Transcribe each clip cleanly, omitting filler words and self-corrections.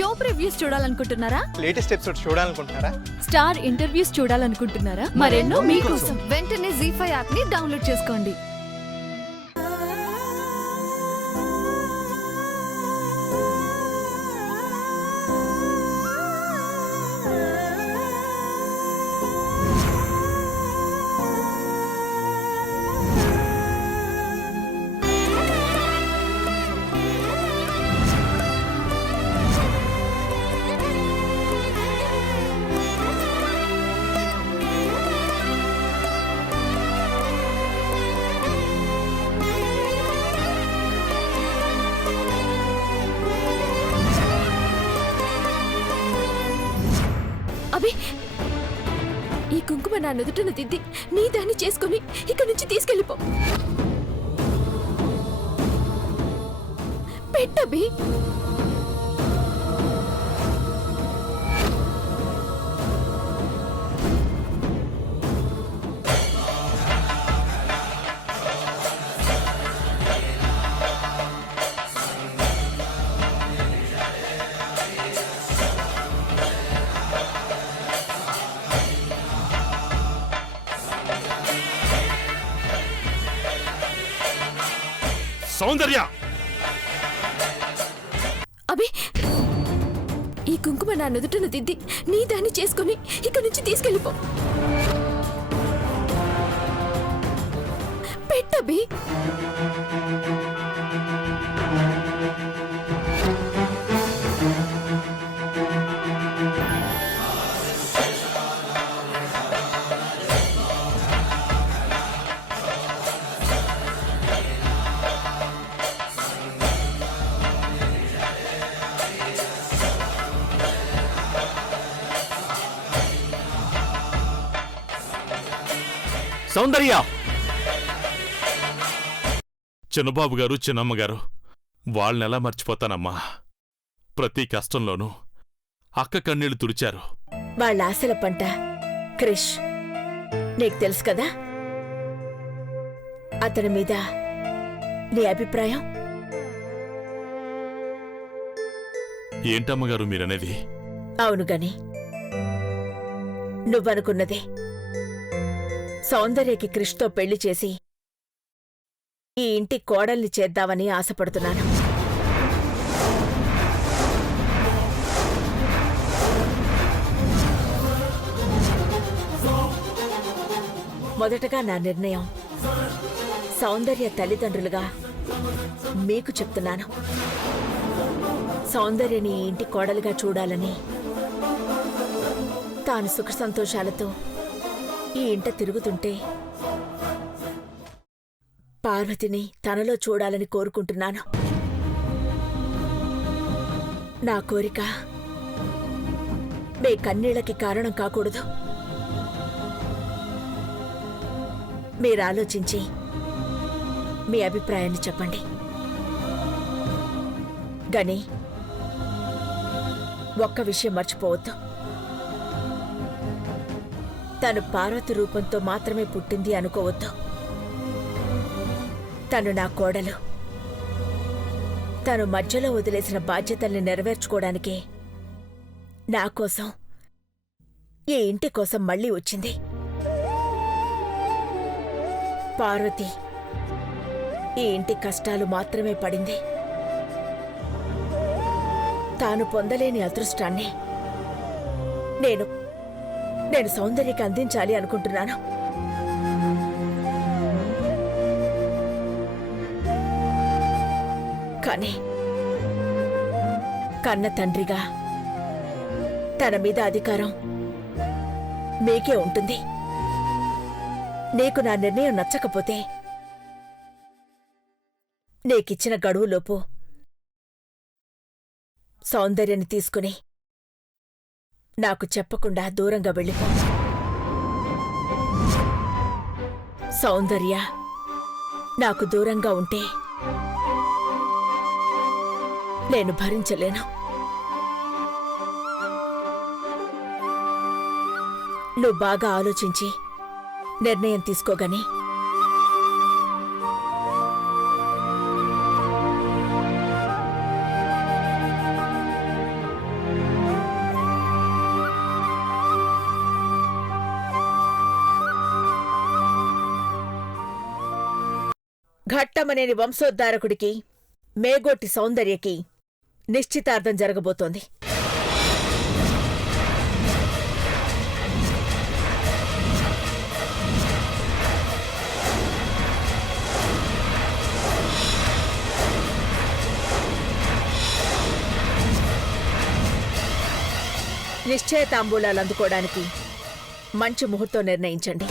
Show previews చూడాలనుకుంటున్నారా? Latest episode చూడాలనుకుంటున్నారా? Star interviews చూడాలనుకుంటున్నారా? మరెన్నో మీకోసం వెంటనే ZEE5 యాప్ ని డౌన్లోడ్ చేసుకోండి. అబే, ఈ కుంకుమ నా నుదుటను దిద్ది నీ దాన్ని చేసుకుని ఇక్కడి నుంచి తీసుకెళ్ళిపో. పెట్టబి. సౌందర్య, అబే, ఈ కుంకుమ నా నుదుటను దిద్ది నీ దాన్ని చేసుకుని ఇక్కడి నుంచి తీసుకెళ్ళిపో. పెట్టబి. సౌందర్య. చిన్నబాబు గారు, చిన్నమ్మగారు, వాళ్ళనెలా మర్చిపోతానమ్మా? ప్రతి కష్టంలోనూ అక్క కన్నీళ్లు తుడిచారు. వాళ్ళ ఆశల పంట క్రిష్, నీకు తెలుసు కదా. అతని మీద నీ అభిప్రాయం? ఏంటమ్మగారు మీరనేది? అవును గని, నువ్వనుకున్నదే. సౌందర్యకి క్రిష్తో పెళ్లి చేసి ఈ ఇంటి కోడల్ని చేద్దామని ఆశపడుతున్నాను. మొదటగా నా నిర్ణయం సౌందర్య తల్లిదండ్రులుగా మీకు చెప్తున్నాను. సౌందర్యని ఈ ఇంటి కోడలుగా చూడాలని, తాను సుఖ సంతోషాలతో ఈ ఇంట తిరుగుతుంటే పార్వతిని తనలో చూడాలని కోరుకుంటున్నాను. నా కోరిక మీ కన్నీళ్లకి కారణం కాకూడదు. మీరాలోచించి మీ అభిప్రాయాన్ని చెప్పండి. గని, ఒక్క విషయం మర్చిపోవద్దు. తను పార్వతి రూపంతో మాత్రమే పుట్టింది అనుకోవద్దు. తను నా కోడలు. తను మధ్యలో వదిలేసిన బాధ్యతల్ని నెరవేర్చుకోవడానికే నా కోసం, ఈ ఇంటి కోసం మళ్లీ వచ్చింది. పార్వతి ఈ ఇంటి కష్టాలు మాత్రమే పడింది. తాను పొందలేని అదృష్టాన్ని నేను సౌందర్యకి అందించాలి అనుకుంటున్నాను. కానీ కన్న తండ్రిగా తన మీద అధికారం మీకే ఉంటుంది. నీకు నా నిర్ణయం నచ్చకపోతే నీకిచ్చిన గడువులోపు సౌందర్యాన్ని తీసుకుని నాకు చెప్పకుండా దూరంగా వెళ్ళిపో. సౌందర్య నాకు దూరంగా ఉంటే నేను భరించలేను. నువ్వు బాగా ఆలోచించి నిర్ణయం తీసుకోగాని. ఘట్టమనేని వంశోద్ధారకుడికి మేగోటి సౌందర్యకి నిశ్చితార్థం జరగబోతోంది. నిశ్చయ తాంబూలాలు అందుకోవడానికి మంచి ముహూర్తం నిర్ణయించండి.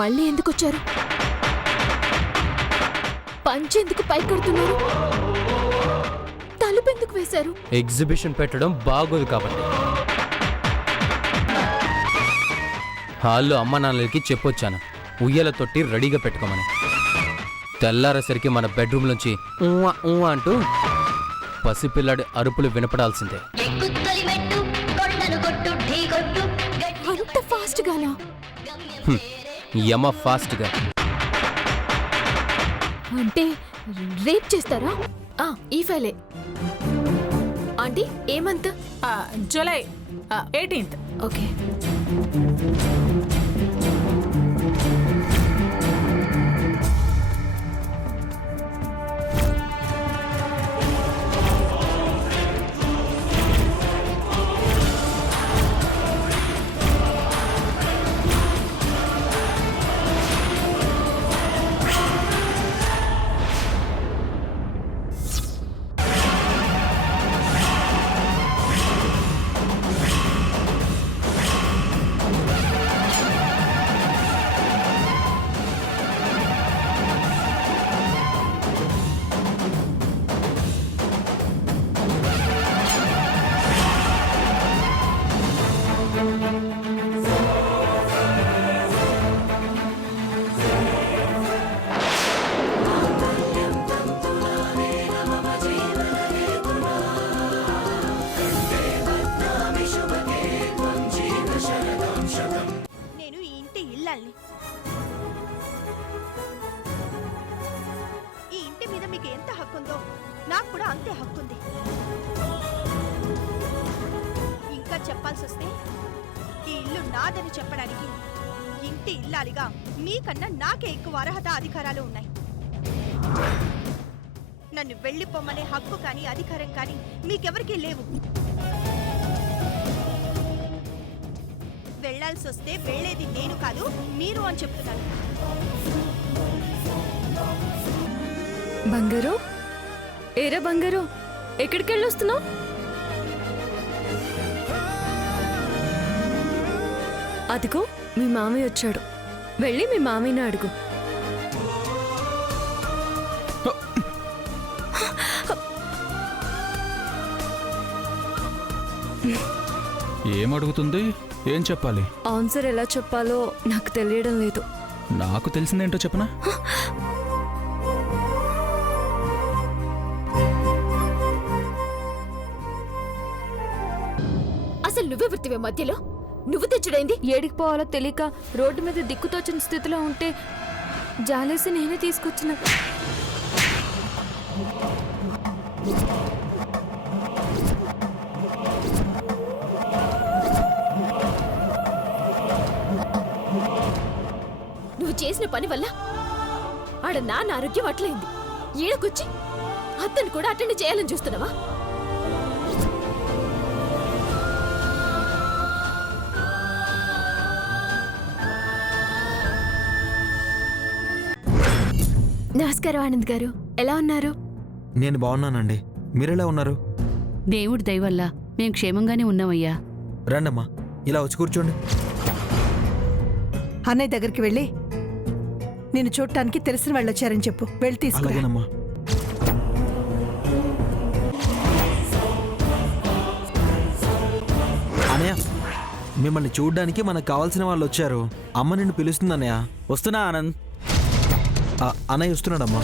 మళ్ళీ ఎందుకొచ్చారు? పంచెందుకు పైకొడుతున్నారు? తలుపెందుకు వేశారు? ఎగ్జిబిషన్ పెట్టడం బాగోదు కాబట్టి. హాల్లో అమ్మ నాన్నలకి చెప్పొచ్చాను ఉయ్యాల తొట్టి రెడీగా పెట్టుకోమని. తెల్లారేసరికి మన బెడ్రూమ్లోంచి ఊవా ఊవా అంటూ పసిపిల్లాడి అరుపులు వినపడాల్సిందే. అంత ఫాస్ట్ గానా? యమ ఫాస్ట్గా. అంటే రేప్ చేస్తారా? ఈ ఫైలే. ఆంటీ ఏ మంత్? July 18th. ఓకే. ఈ ఇంటి మీద మీకు ఎంత హక్కుందో నాకు కూడా అంతే హక్కుంది. ఇంకా చెప్పాల్సి వస్తే ఈ ఇల్లు నాదని చెప్పడానికి ఇంటి ఇల్లాలిగా మీకన్నా నాకే ఎక్కువ అర్హత అధికారాలు ఉన్నాయి. నన్ను వెళ్ళిపోమనే హక్కు కానీ అధికారం కానీ మీకెవరికీ లేవు. వెళ్లాల్సి వస్తే వెళ్లేది నేను కాదు మీరు అని చెప్తున్నాను. బంగారు, ఏరా బంగారు, ఎక్కడికి వెళ్ళొస్తున్నావు? అదిగో మీ మామయ్య వచ్చాడు, వెళ్ళి మీ మామయ్యని అడుగు. ఏమడుగుతుంది? ఏం చెప్పాలి? ఆన్సర్ ఎలా చెప్పాలో నాకు తెలియడం లేదు. నాకు తెలిసిందేంటో చెప్పనా? అసలు నువ్వెవరితివే మధ్యలో? నువ్వు తెచ్చుడైంది? ఏడికి పోవాలో తెలియక రోడ్డు మీద దిక్కుతోచిన స్థితిలో ఉంటే జాలేసి నేనే తీసుకొచ్చిన. నువ్వు చేసిన పని వల్ల ఆడ నాన్న ఆరోగ్యం అట్లయింది. ఈడకొచ్చి అతను కూడా అటెండ్ చేయాలని చూస్తున్నావా? నమస్కారం ఆనంద్ గారు, ఎలా ఉన్నారు? నేను బాగున్నానండి, మీరెలా ఉన్నారు? దేవుడి దయ వల్ల మేం క్షేమంగానే ఉన్నామయ్యా. రండమ్మా, ఇలా వచ్చి కూర్చోండి. అన్నయ్య దగ్గరికి వెళ్ళి నేను చూడటానికి తెలిసిన వాళ్ళు వచ్చారని చెప్పు. వెళ్ళి తీసుకురా. అలాగేనమ్మా. అన్నయ్య, మిమ్మల్ని చూడ్డానికి మనకు కావాల్సిన వాళ్ళు వచ్చారు. అమ్మ నిన్ను పిలుస్తుంది అన్నయ్య. వస్తున్నా ఆనంద్. అన్నయ్య వస్తున్నాడమ్మా.